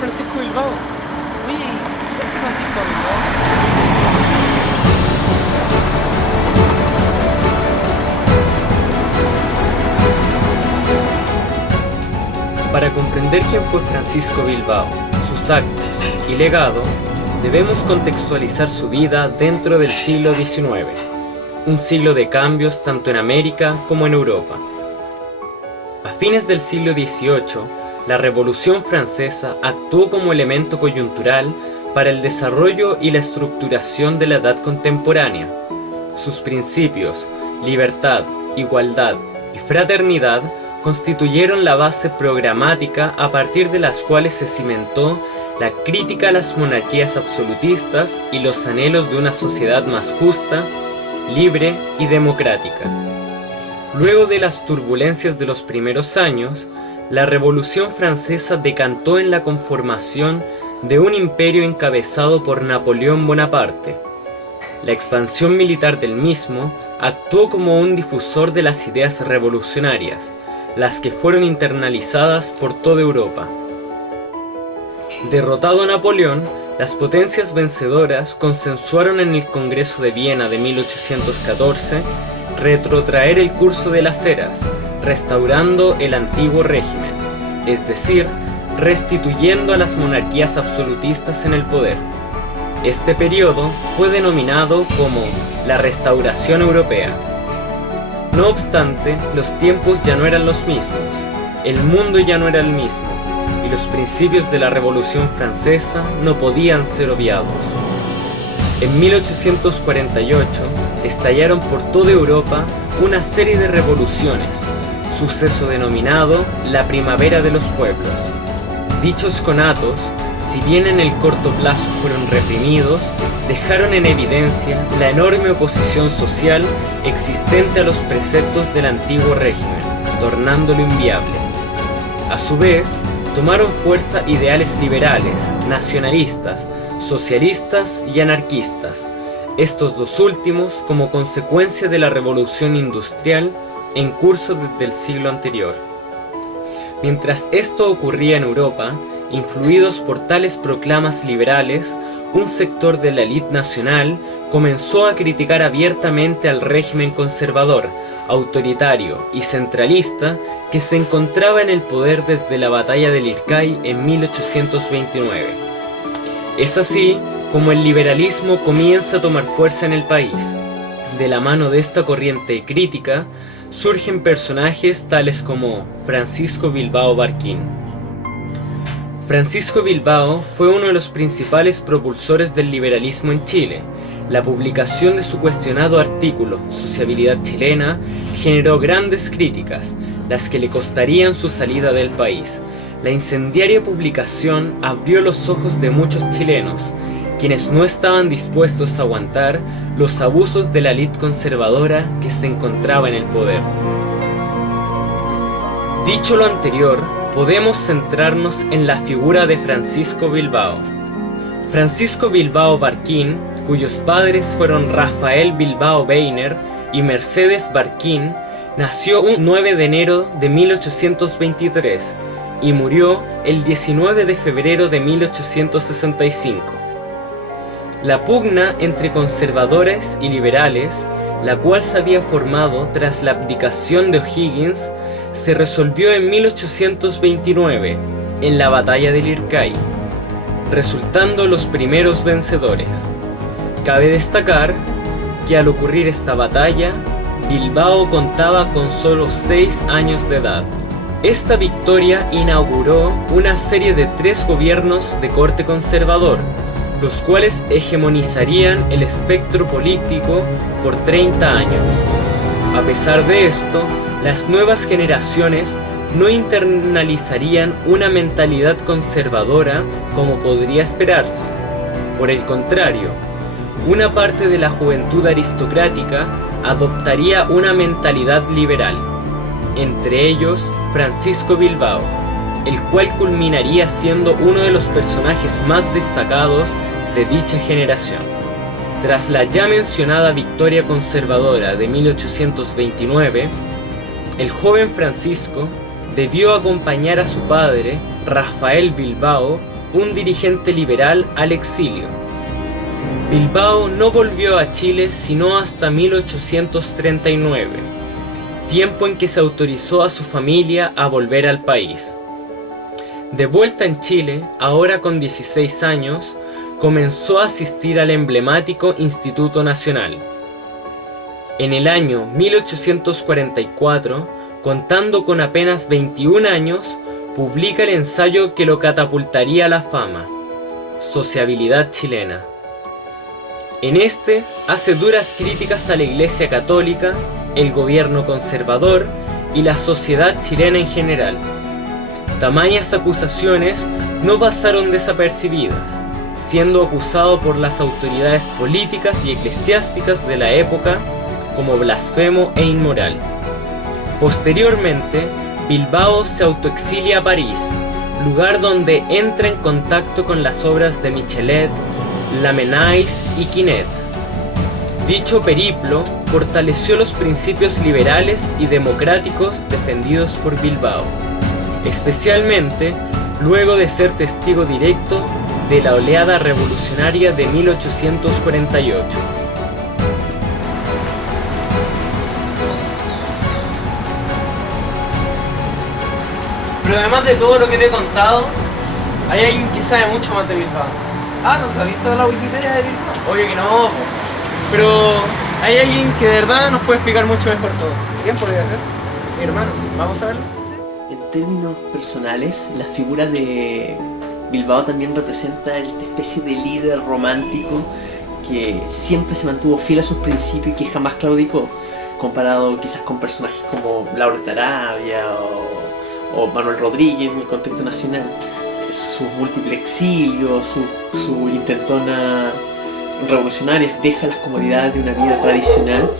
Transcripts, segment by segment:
Francisco Bilbao. Oye, ¿quién es Francisco Bilbao? Para comprender quién fue Francisco Bilbao, sus actos y legado, debemos contextualizar su vida dentro del siglo XIX, un siglo de cambios tanto en América como en Europa. A fines del siglo XVIII, la Revolución Francesa actuó como elemento coyuntural para el desarrollo y la estructuración de la edad contemporánea. Sus principios, libertad, igualdad y fraternidad, constituyeron la base programática a partir de las cuales se cimentó la crítica a las monarquías absolutistas y los anhelos de una sociedad más justa, libre y democrática. Luego de las turbulencias de los primeros años, la Revolución Francesa decantó en la conformación de un imperio encabezado por Napoleón Bonaparte. La expansión militar del mismo actuó como un difusor de las ideas revolucionarias, las que fueron internalizadas por toda Europa. Derrotado Napoleón, las potencias vencedoras consensuaron en el Congreso de Viena de 1814 retrotraer el curso de las eras, restaurando el antiguo régimen, es decir, restituyendo a las monarquías absolutistas en el poder. Este periodo fue denominado como la Restauración Europea. No obstante, los tiempos ya no eran los mismos, el mundo ya no era el mismo, y los principios de la Revolución Francesa no podían ser obviados. En 1848 estallaron por toda Europa una serie de revoluciones, suceso denominado la Primavera de los Pueblos. Dichos conatos, si bien en el corto plazo fueron reprimidos, dejaron en evidencia la enorme oposición social existente a los preceptos del antiguo régimen, tornándolo inviable. A su vez, tomaron fuerza ideales liberales, nacionalistas, socialistas y anarquistas, estos dos últimos como consecuencia de la revolución industrial en curso desde el siglo anterior. Mientras esto ocurría en Europa, influidos por tales proclamas liberales, un sector de la élite nacional comenzó a criticar abiertamente al régimen conservador, autoritario y centralista que se encontraba en el poder desde la batalla del Ircay en 1829. Es así como el liberalismo comienza a tomar fuerza en el país. De la mano de esta corriente crítica surgen personajes tales como Francisco Bilbao Barquín. Francisco Bilbao fue uno de los principales propulsores del liberalismo en Chile. La publicación de su cuestionado artículo Sociabilidad chilena generó grandes críticas, las que le costarían su salida del país. La incendiaria publicación abrió los ojos de muchos chilenos, quienes no estaban dispuestos a aguantar los abusos de la élite conservadora que se encontraba en el poder. Dicho lo anterior, podemos centrarnos en la figura de Francisco Bilbao. Francisco Bilbao Barquín, cuyos padres fueron Rafael Bilbao Weiner y Mercedes Barquín, nació un 9 de enero de 1823 y murió el 19 de febrero de 1865. La pugna entre conservadores y liberales, la cual se había formado tras la abdicación de O'Higgins, se resolvió en 1829, en la batalla del Ircay, resultando los primeros vencedores. Cabe destacar que al ocurrir esta batalla, Bilbao contaba con solo 6 años de edad. Esta victoria inauguró una serie de 3 gobiernos de corte conservador, los cuales hegemonizarían el espectro político por 30 años. A pesar de esto, las nuevas generaciones no internalizarían una mentalidad conservadora como podría esperarse. Por el contrario, una parte de la juventud aristocrática adoptaría una mentalidad liberal, entre ellos Francisco Bilbao, el cual culminaría siendo uno de los personajes más destacados de dicha generación. Tras la ya mencionada victoria conservadora de 1829, el joven Francisco debió acompañar a su padre, Rafael Bilbao, un dirigente liberal al exilio. Bilbao no volvió a Chile sino hasta 1839, tiempo en que se autorizó a su familia a volver al país. De vuelta en Chile, ahora con 16 años, comenzó a asistir al emblemático Instituto Nacional. En el año 1844, contando con apenas 21 años, publica el ensayo que lo catapultaría a la fama, Sociabilidad Chilena. En este hace duras críticas a la Iglesia Católica, el gobierno conservador y la sociedad chilena en general. Tamañas acusaciones no pasaron desapercibidas, siendo acusado por las autoridades políticas y eclesiásticas de la época como blasfemo e inmoral. Posteriormente, Bilbao se autoexilia a París, lugar donde entra en contacto con las obras de Michelet, Lamennais y Quinet. Dicho periplo fortaleció los principios liberales y democráticos defendidos por Bilbao, especialmente luego de ser testigo directo de la oleada revolucionaria de 1848. Pero además de todo lo que te he contado, hay alguien que sabe mucho más de Bilbao. Ah, ¿no se ha visto la Wikipedia de Bilbao? Obvio que no, pero hay alguien que de verdad nos puede explicar mucho mejor todo. ¿Quién podría ser? Mi hermano, ¿vamos a verlo? En términos personales, la figura de Bilbao también representa esta especie de líder romántico que siempre se mantuvo fiel a sus principios y que jamás claudicó, comparado quizás con personajes como Lawrence de Arabia o Manuel Rodríguez en el contexto nacional. Sus múltiples exilios, su intentona revolucionaria deja las comodidades de una vida tradicional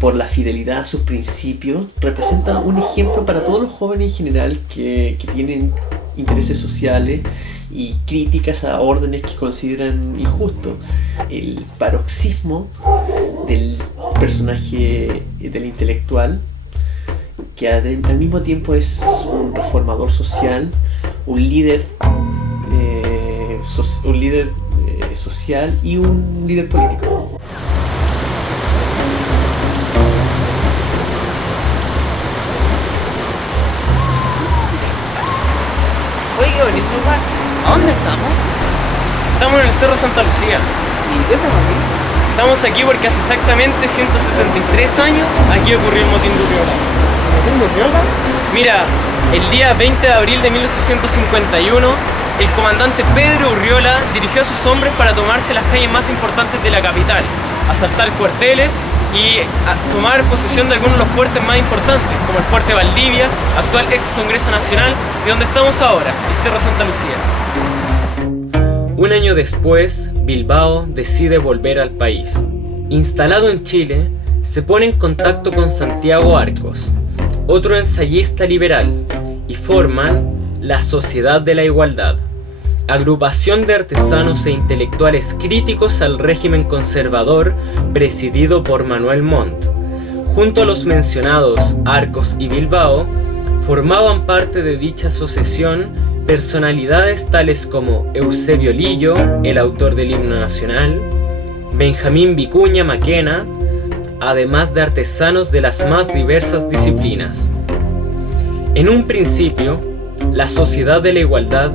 por la fidelidad a sus principios. Representa un ejemplo para todos los jóvenes en general que tienen intereses sociales y críticas a órdenes que consideran injustos. El paroxismo del personaje del intelectual, que al mismo tiempo es un reformador social, un líder social y un líder político. Oye, qué bonito lugar. ¿A dónde estamos? Estamos en el Cerro Santa Lucía. ¿Y qué hacemos aquí? Estamos aquí porque hace exactamente 163 años aquí ocurrió el motín de Urriola. ¿Motín de Urriola? Mira, el día 20 de abril de 1851, el comandante Pedro Urriola dirigió a sus hombres para tomarse las calles más importantes de la capital, asaltar cuarteles y tomar posesión de algunos de los fuertes más importantes, como el Fuerte Valdivia, actual ex Congreso Nacional, y donde estamos ahora, el Cerro Santa Lucía. Un año después, Bilbao decide volver al país. Instalado en Chile, se pone en contacto con Santiago Arcos, otro ensayista liberal, y forman la Sociedad de la Igualdad, agrupación de artesanos e intelectuales críticos al régimen conservador presidido por Manuel Montt. Junto a los mencionados Arcos y Bilbao, formaban parte de dicha asociación personalidades tales como Eusebio Lillo, el autor del himno nacional, Benjamín Vicuña Maquena, además de artesanos de las más diversas disciplinas. En un principio, la Sociedad de la Igualdad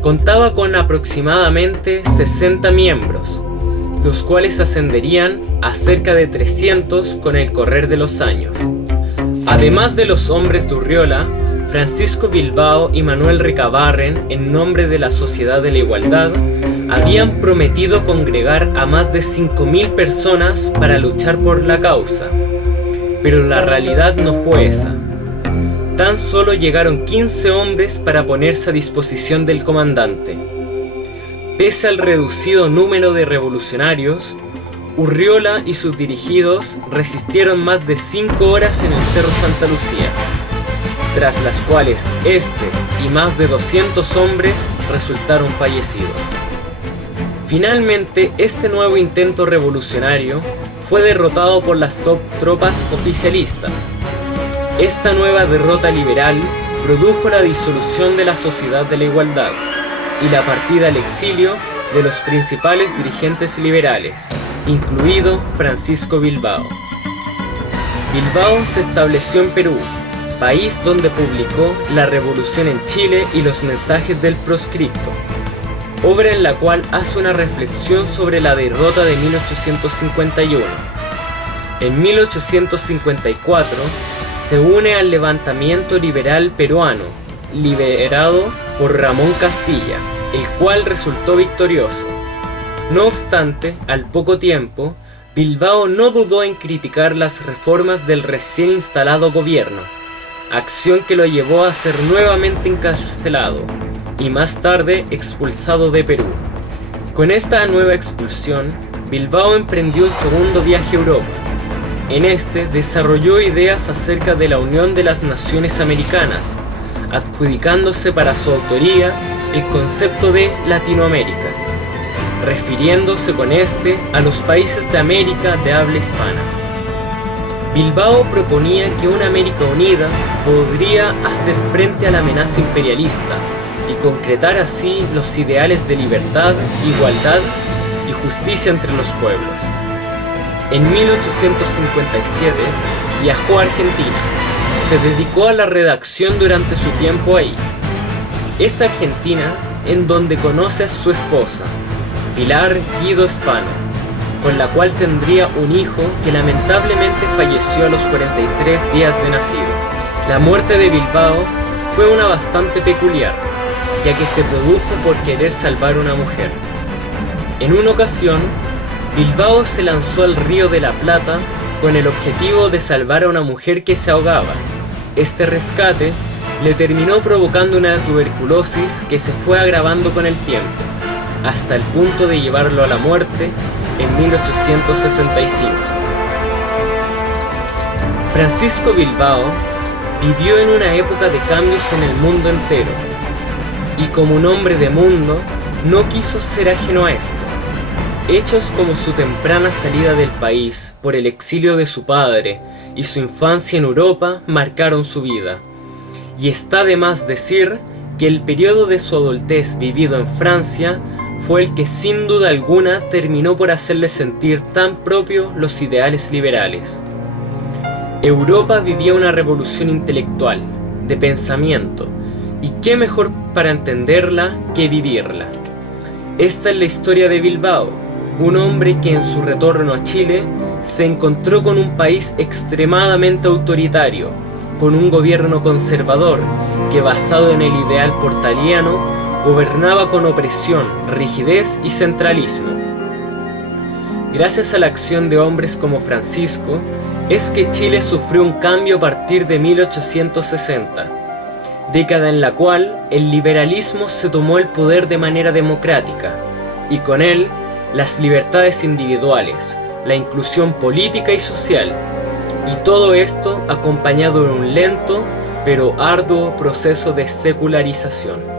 contaba con aproximadamente 60 miembros, los cuales ascenderían a cerca de 300 con el correr de los años. Además de los hombres de Urriola, Francisco Bilbao y Manuel Recabarren, en nombre de la Sociedad de la Igualdad, habían prometido congregar a más de 5.000 personas para luchar por la causa. Pero la realidad no fue esa. Tan solo llegaron 15 hombres para ponerse a disposición del comandante. Pese al reducido número de revolucionarios, Urriola y sus dirigidos resistieron más de 5 horas en el Cerro Santa Lucía, tras las cuales este y más de 200 hombres resultaron fallecidos. Finalmente, este nuevo intento revolucionario fue derrotado por las tropas oficialistas. Esta nueva derrota liberal produjo la disolución de la Sociedad de la Igualdad, y la partida al exilio de los principales dirigentes liberales, incluido Francisco Bilbao. Bilbao se estableció en Perú, país donde publicó La Revolución en Chile y los mensajes del proscripto, obra en la cual hace una reflexión sobre la derrota de 1851. En 1854 se une al levantamiento liberal peruano, liderado por Ramón Castilla, el cual resultó victorioso. No obstante, al poco tiempo, Bilbao no dudó en criticar las reformas del recién instalado gobierno, acción que lo llevó a ser nuevamente encarcelado y más tarde expulsado de Perú. Con esta nueva expulsión, Bilbao emprendió un segundo viaje a Europa. En este desarrolló ideas acerca de la Unión de las Naciones Americanas, adjudicándose para su autoría el concepto de Latinoamérica, refiriéndose con este a los países de América de habla hispana. Bilbao proponía que una América unida podría hacer frente a la amenaza imperialista y concretar así los ideales de libertad, igualdad y justicia entre los pueblos. En 1857 viajó a Argentina. Se dedicó a la redacción durante su tiempo ahí. Es Argentina en donde conoce a su esposa, Pilar Guido Spano, con la cual tendría un hijo que lamentablemente falleció a los 43 días de nacido. La muerte de Bilbao fue una bastante peculiar, ya que se produjo por querer salvar a una mujer. En una ocasión, Bilbao se lanzó al río de la Plata con el objetivo de salvar a una mujer que se ahogaba. Este rescate le terminó provocando una tuberculosis que se fue agravando con el tiempo, hasta el punto de llevarlo a la muerte en 1865. Francisco Bilbao vivió en una época de cambios en el mundo entero, y como un hombre de mundo, no quiso ser ajeno a esto. Hechos como su temprana salida del país por el exilio de su padre y su infancia en Europa marcaron su vida. Y está de más decir que el periodo de su adultez vivido en Francia fue el que sin duda alguna terminó por hacerle sentir tan propio los ideales liberales. Europa vivía una revolución intelectual, de pensamiento, y qué mejor para entenderla que vivirla. Esta es la historia de Bilbao, un hombre que en su retorno a Chile se encontró con un país extremadamente autoritario, con un gobierno conservador que, basado en el ideal portaliano, gobernaba con opresión, rigidez y centralismo. Gracias a la acción de hombres como Francisco, es que Chile sufrió un cambio a partir de 1860, década en la cual el liberalismo se tomó el poder de manera democrática, y con él las libertades individuales, la inclusión política y social, y todo esto acompañado de un lento pero arduo proceso de secularización.